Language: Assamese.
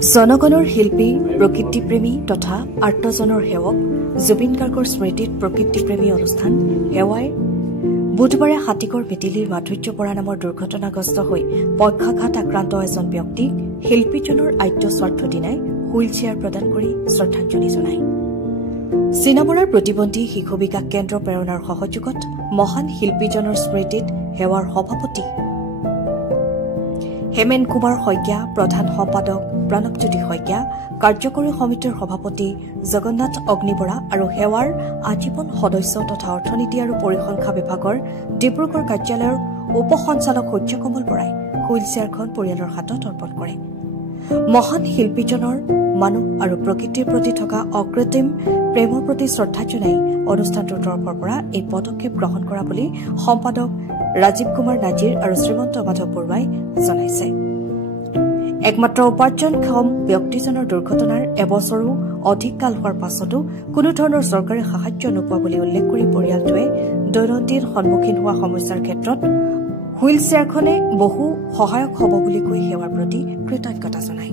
জনগণৰ শিল্পী প্ৰকৃতিপ্ৰেমী তথা আৰ্তজনৰ সেৱক জুবিন গাৰ্গৰ স্মৃতিত প্ৰকৃতিপ্ৰেমী অনুষ্ঠান সেৱাই বুধবাৰে হাতীগড় মেটিলিৰ মাধুৰ্যপৰা নামৰ দুৰ্ঘটনাগ্ৰস্ত হৈ পক্ষাঘাত আক্ৰান্ত এজন ব্যক্তিক শিল্পীজনৰ আদ্য স্বাৰ্থ দিনাই হুইল চেয়াৰ প্ৰদান কৰি শ্ৰদ্ধাঞ্জলি জনায়। চিনামৰাৰ প্ৰতিবন্ধী শিশু বিকাশ কেন্দ্ৰ প্ৰেৰণাৰ সহযোগত মহান শিল্পীজনৰ স্মৃতিত সেৱাৰ সভাপতি হেমেন কুমাৰ শইকীয়া, প্ৰধান সম্পাদক প্ৰণৱজ্যোতি শইকীয়া, কাৰ্যকৰী সমিতিৰ সভাপতি জগন্নাথ অগ্নিবৰা আৰু সেৱাৰ আজীৱন সদস্য তথা অৰ্থনীতি আৰু পৰিসংখ্যা বিভাগৰ ডিব্ৰুগড় কাৰ্যালয়ৰ উপ সঞ্চালক সূৰ্যকমল বৰাই হুইল চেয়াৰখন পৰিয়ালৰ হাতত অৰ্পণ কৰে। মহান শিল্পীজনৰ মানুহ আৰু প্ৰকৃতিৰ প্ৰতি থকা অকৃত্ৰিম প্ৰেমৰ প্ৰতি শ্ৰদ্ধা জনাই অনুষ্ঠানটোৰ তৰফৰ পৰা এই পদক্ষেপ গ্ৰহণ কৰা বুলি সম্পাদক ৰাজীৱ কুমাৰ নাজিৰ আৰু শ্ৰীমন্ত মাধৱ বৰুৱাই জনাইছে। একমাত্ৰ উপাৰ্জনক্ষম ব্যক্তিজনৰ দুৰ্ঘটনাৰ এবছৰো অধিক কাল হোৱাৰ পাছতো কোনো ধৰণৰ চৰকাৰী সাহায্য নোপোৱা বুলি উল্লেখ কৰি পৰিয়ালটোৱে দৈনন্দিন সন্মুখীন হোৱা সমস্যাৰ ক্ষেত্ৰত হুইল চেয়াৰখনে বহু সহায়ক হ'ব বুলি কৈ সেৱাৰ প্ৰতি কৃতজ্ঞতা জনায়।